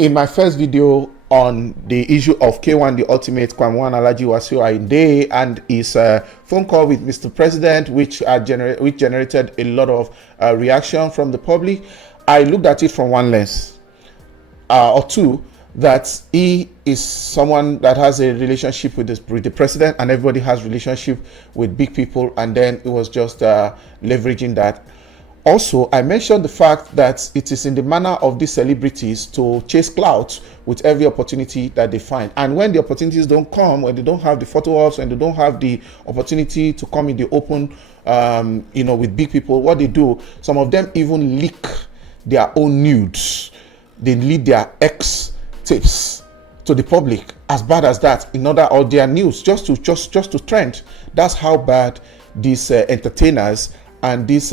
In my first video on the issue of K1, the ultimate Kwamwan Alaji WASIU Ayinde, and his phone call with Mr. President, which generated a lot of reaction from the public, I looked at it from one lens or two, that he is someone that has a relationship with the president, and everybody has relationship with big people, and then it was just leveraging that. Also, I mentioned the fact that it is in the manner of these celebrities to chase clout with every opportunity that they find. And when the opportunities don't come, when they don't have the photo ops, and they don't have the opportunity to come in the open, with big people, what they do, some of them even leak their own nudes. They leak their ex tapes to the public, as bad as that, in order, or their news, just to trend. That's how bad these entertainers and these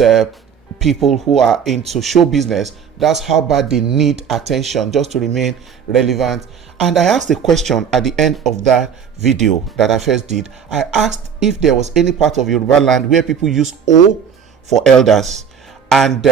people who are into show business, that's how bad they need attention just to remain relevant. And I asked a question at the end of that video that I first did. I asked if there was any part of Yorubaland where people use O for elders, and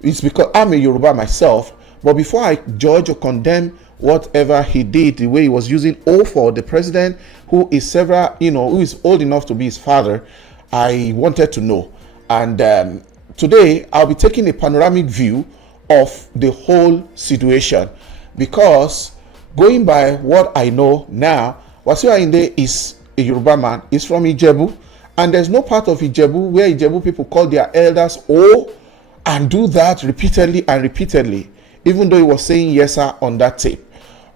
it's because I'm a Yoruba myself. But before I judge or condemn whatever he did, the way he was using O for the president, who is who is old enough to be his father, I wanted to know. And today, I'll be taking a panoramic view of the whole situation, because going by what I know now, WASIU Ayinde is a Yoruba man, is from Ijebu, and there's no part of Ijebu where Ijebu people call their elders O and do that repeatedly and repeatedly, even though he was saying yes sir on that tape.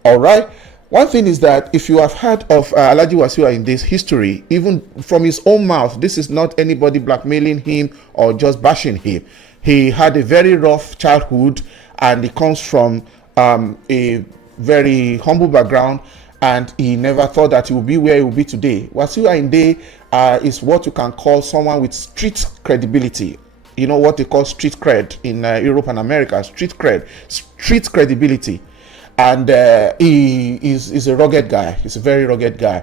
All right. One thing is that if you have heard of Alaji WASIU Ayinde's history, even from his own mouth, this is not anybody blackmailing him or just bashing him. He had a very rough childhood, and he comes from a very humble background, and he never thought that he would be where he will be today. WASIU Ayinde is what you can call someone with street credibility. You know what they call street cred in Europe and America, street credibility. And he is a rugged guy. He's a very rugged guy.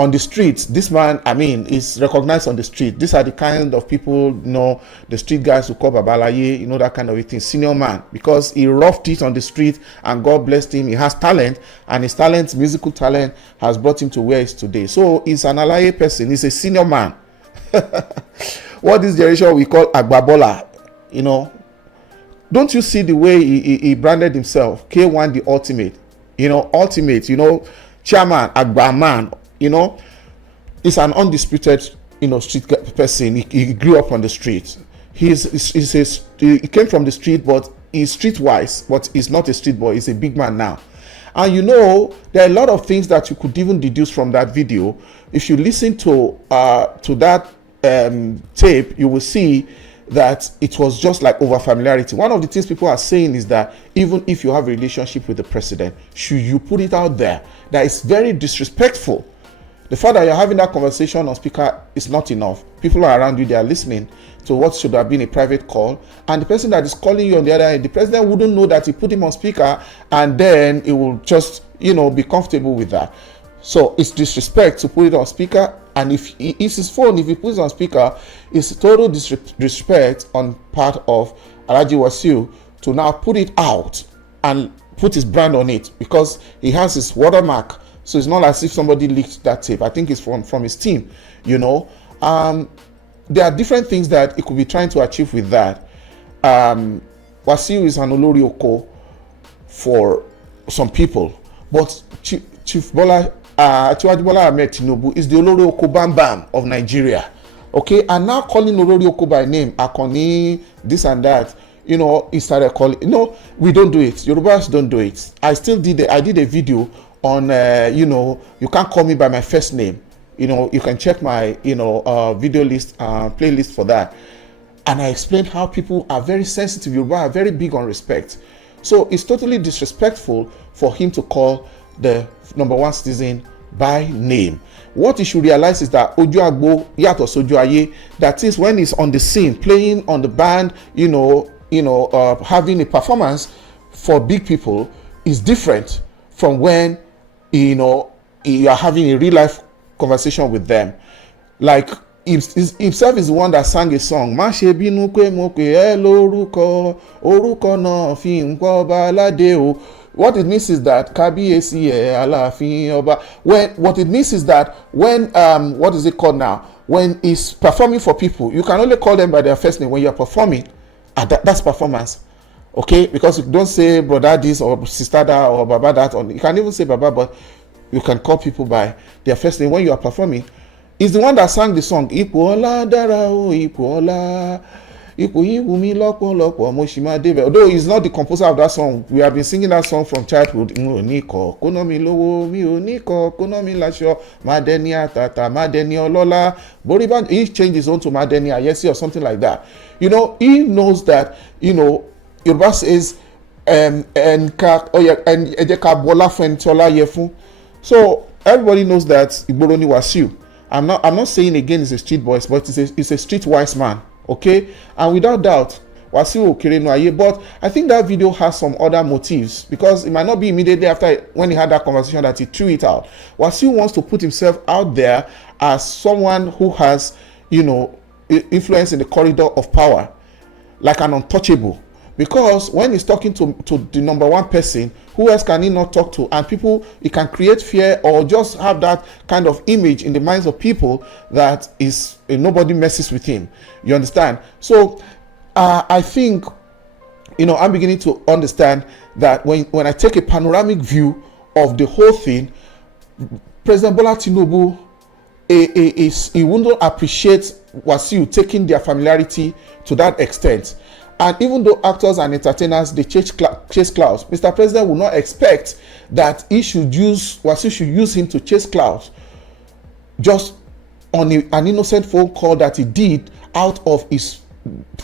On the streets, this man, is recognized on the street. These are the kind of people, the street guys who call Babalaye, that kind of a thing, senior man, because he roughed it on the street, and God blessed him. He has talent, and his talent, musical talent, has brought him to where he is today. So he's an Alaye person. He's a senior man. What this generation we call Agbabola, Don't you see the way he branded himself? K1 the ultimate, chairman, Agbaman, is an undisputed, street person. He grew up on the street. He came from the street, but he's streetwise, but he's not a street boy. He's a big man now. And there are a lot of things that you could even deduce from that video. If you listen to that tape, you will see that it was just like over familiarity. One of the things people are saying is that even if you have a relationship with the president, should you put it out there? That is very disrespectful. The fact that you're having that conversation on speaker is not enough. People are around you, they are listening to what should have been a private call, and the person that is calling you on the other end, the president wouldn't know that he put him on speaker, and then he will just be comfortable with that. So it's disrespect to put it on speaker. And if it's his phone, if he puts it on speaker, it's total disrespect on part of Alaji WASIU to now put it out and put his brand on it, because he has his watermark. So it's not as if somebody leaked that tape. I think it's from his team. There are different things that he could be trying to achieve with that. WASIU is an Olori Oko for some people, but Chief Bolahmedtinubu Tinubu is the Olori Oko Bam Bam of Nigeria. Okay, and now calling Olori Oko by name, Akoni, this and that, he started calling. We don't do it. Yorubas don't do it. I did a video on, you can't call me by my first name. You can check my, video list, playlist for that. And I explained how people are very sensitive. Yoruba are very big on respect. So it's totally disrespectful for him to call the number one citizen by name. What you should realize is that Ojo Agbo yato sojo aye, that is when he's on the scene playing on the band, having a performance for big people is different from when you are having a real life conversation with them. Like himself is the one that sang a song. Má ṣe bínú pé mo pè ẹ́ lórúkọ, orúkọ náà fi ń pọ̀ ọba aládé o. What it means is that kábíyèsí ẹ̀ aláàfin ọba. What it means is that when what is it called now? When he's performing for people, you can only call them by their first name when you're performing. That's performance. Okay, because you don't say brother this or sister that or baba that, or you can even say baba, but you can call people by their first name when you are performing. He's the one that sang the song. Ipo ola dara o, ipo ola, ipo iwumi lọ́pọ̀lọpọ̀ mo ṣì máa débẹ̀. Although he's not the composer of that song, we have been singing that song from childhood. Mi ò ní kọ kóná mi lówó, mi ò ní kọ kóná mi láṣọ, má dẹni àtàtà, má dẹni ọlọ́lá. Boriban, he changed his own to má dẹni àyẹ́sí or something like that. You know, he knows that, you know, Yoruba says, and ejeka bola fún ẹni tí ọlá yẹ fún. So everybody knows that Igboro ni Wasiu. I'm not saying again he's a street boy, but he's a street wise man. Okay, and without doubt, Wasiu Okere no aye. But I think that video has some other motives, because it might not be immediately after when he had that conversation that he threw it out. Wasiu wants to put himself out there as someone who has, you know, influence in the corridor of power, like an untouchable. Because when he's talking to the number one person, who else can he not talk to? And people, he can create fear or just have that kind of image in the minds of people that is nobody messes with him. You understand? So I think, you know, I'm beginning to understand that when I take a panoramic view of the whole thing, President Bola Tinubu, he wouldn't appreciate Wasiu taking their familiarity to that extent. And even though actors and entertainers, they chase clout, Mr. President will not expect that Wasiu should use him to chase clout just on an innocent phone call that he did out of his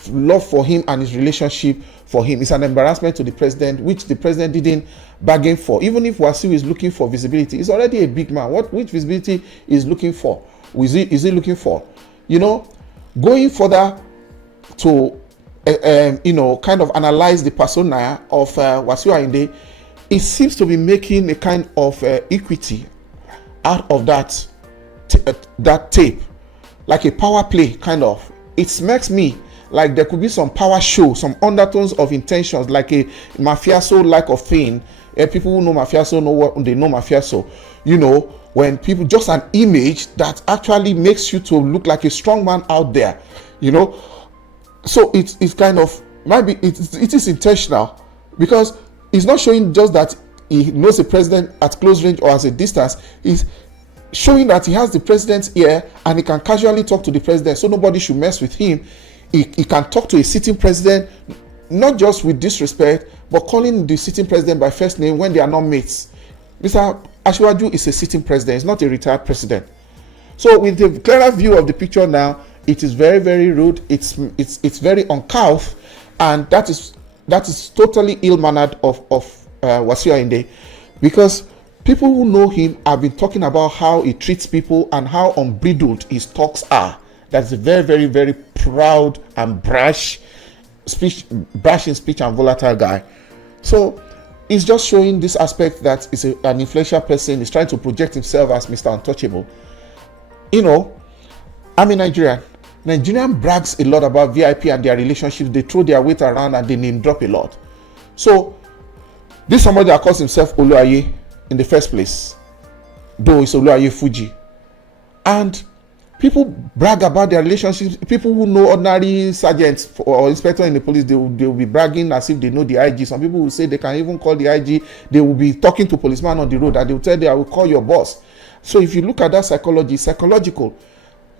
love for him and his relationship for him. It's an embarrassment to the president, which the president didn't bargain for. Even if Wasiu is looking for visibility, he's already a big man. Which visibility is looking for? Is he looking for? You know, going further to you know, kind of analyze the persona of Wasiu Ayinde, it seems to be making a kind of equity out of that tape, like a power play kind of. It makes me like there could be some power show, some undertones of intentions, like a mafioso like of thing. People who know mafioso know what they know mafioso. You know, when people just an image that actually makes you to look like a strong man out there. You know. So it's kind of, maybe it is intentional, because it's not showing just that he knows the president at close range or at a distance. It's showing that he has the president's ear and he can casually talk to the president, so nobody should mess with him. He can talk to a sitting president, not just with disrespect, but calling the sitting president by first name when they are not mates. Mr. Asiwaju is a sitting president, he's not a retired president. So with the clearer view of the picture now, it is very, very rude. It's very uncouth, and that is totally ill-mannered of Wasiu Ayinde, because people who know him have been talking about how he treats people and how unbridled his talks are. That's a very, very, very proud and brash in speech and volatile guy. So it's just showing this aspect that he's an influential person. He's trying to project himself as Mr. Untouchable. You know, I'm in Nigeria. Nigerian brags a lot about VIP and their relationships. They throw their weight around and they name drop a lot. So this somebody that calls himself Oluaye in the first place, though it's Oluaye Fuji, and people brag about their relationships. People who know ordinary sergeants or inspector in the police, they will be bragging as if they know the IG. Some people will say they can even call the IG. They will be talking to policemen on the road and they will tell them, I will call your boss. So if you look at that psychology, psychological.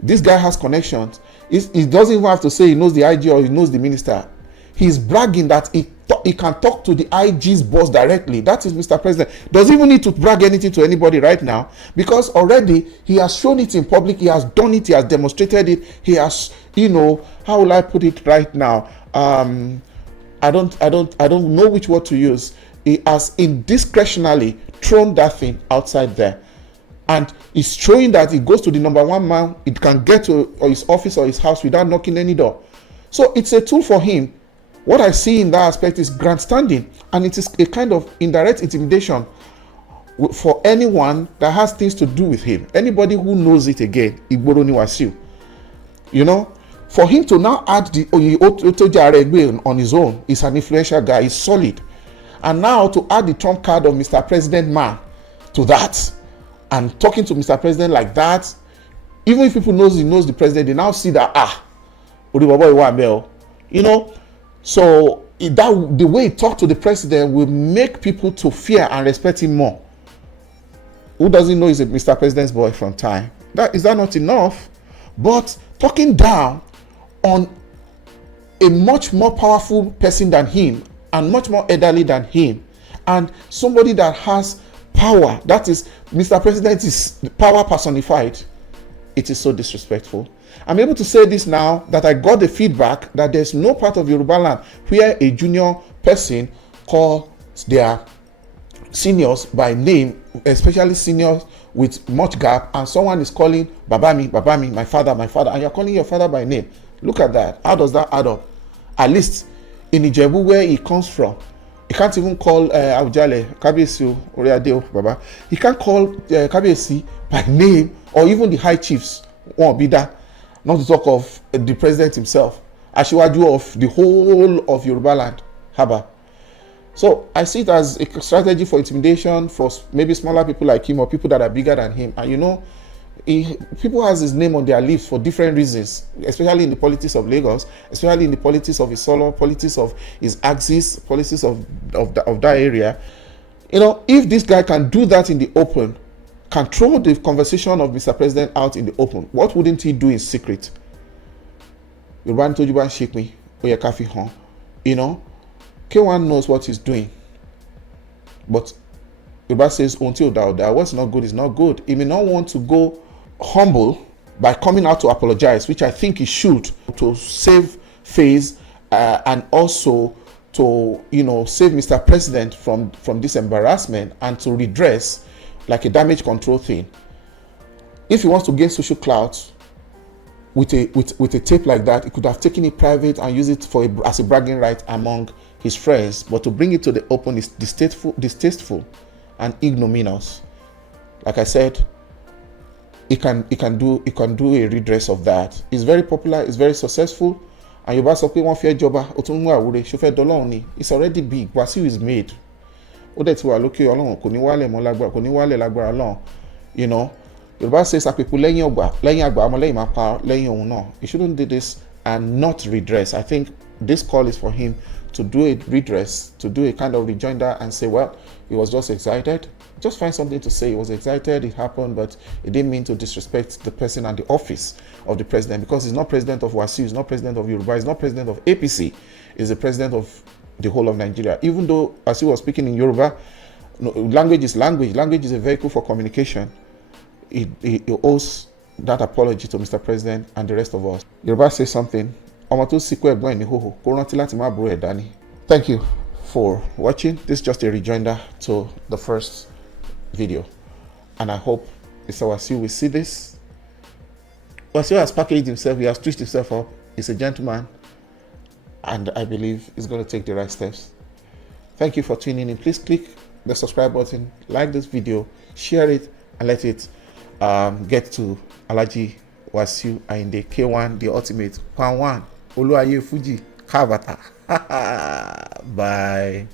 This guy has connections. He doesn't even have to say he knows the IG or he knows the minister. He's bragging that he can talk to the IG's boss directly. That is Mr. President. Doesn't even need to brag anything to anybody right now, because already he has shown it in public. He has done it. He has demonstrated it. He has, you know, how will I put it right now? I don't know which word to use. He has indiscretionally thrown that thing outside there. And it's showing that it goes to the number one man. It can get to his office or his house without knocking any door. So it's a tool for him. What I see in that aspect is grandstanding, and it is a kind of indirect intimidation for anyone that has things to do with him. Anybody who knows it again, Igboro ni Wasiu. You know, for him to now add the Otojare on his own, he's an influential guy, he's solid. And now to add the trump card of Mr. President man to that, and talking to Mr. President like that, even if people knows he knows the president, they now see that, you know, so the way he talked to the president will make people to fear and respect him more. Who doesn't know he's a Mr. President's boy from time? Is that not enough? But talking down on a much more powerful person than him, and much more elderly than him, and somebody that has power, that is, Mr. President is power personified, it is so disrespectful. I'm able to say this now that I got the feedback that there's no part of Yorubaland where a junior person calls their seniors by name, especially seniors with much gap, and someone is calling Babami, my father, and you're calling your father by name. Look at that. How does that add up? At least in Ijebu, where he comes from, he can't even call Abuja Kabiyesi Oreadeo Baba. He can't call Kabiyesi by name, or even the high chiefs. Won't be that. Not to talk of the president himself, Asiwaju of the whole of Yorubaland, Haba. So I see it as a strategy for intimidation for maybe smaller people like him, or people that are bigger than him. And you know, people has his name on their lips for different reasons, especially in the politics of Lagos, especially in the politics of his solo, politics of his axis, politics of that area. You know, if this guy can do that in the open, can throw the conversation of Mr. President out in the open, what wouldn't he do in secret? You know, K1 knows what he's doing, but Yoruba says, until that what's not good is not good. He may not want to go humble by coming out to apologize, which I think he should, to save face and also to, you know, save Mr. President from this embarrassment, and to redress like a damage control thing. If he wants to gain social clout with a tape like that, he could have taken it private and used it as a bragging right among his friends. But to bring it to the open is distasteful and ignominious. Like I said, he can do a redress of that. He's very popular, he's very successful, and Yoruba sọ pé wọ́n fẹ́ jọba ó tún mú àwúre ṣó fẹ́ dọ́lọ́run ni. It's already big. WASIU is made. Ó dẹ̀ ti wà lókè Ọlọ́run kò ní wálẹ̀ mọ́ lágbára, kò ní wálẹ̀ lágbára Ọlọ́run. You know, Yoruba says àpèpù lẹ́yìn àgbà ọmọ lẹ́yìn máa pa lẹ́yìn òun náà. He shouldn't do this and not redress. I think this call is for him to do a redress, to do a kind of rejoinder and say, well, he was just excited. Just find something to say. He was excited, it happened, but he didn't mean to disrespect the person and the office of the president, because he's not president of WASIU, he's not president of Yoruba, he's not president of APC, he's the president of the whole of Nigeria. Even though WASIU was speaking in Yoruba, language is language. Language is a vehicle for communication. He owes that apology to Mr. President and the rest of us. Yoruba says something. Thank you for watching. This is just a rejoinder to the first video, and I hope Mr. WASIU will see this. WASIU has packaged himself, he has twitched himself up, he's a gentleman, and I believe he's going to take the right steps. Thank you for tuning in. Please click the subscribe button, like this video, share it, and let it get to Alhaji WASIU Ayinde, K1, the ultimate, Pan 1, Oluwaye Fuji, Kavata. Bye.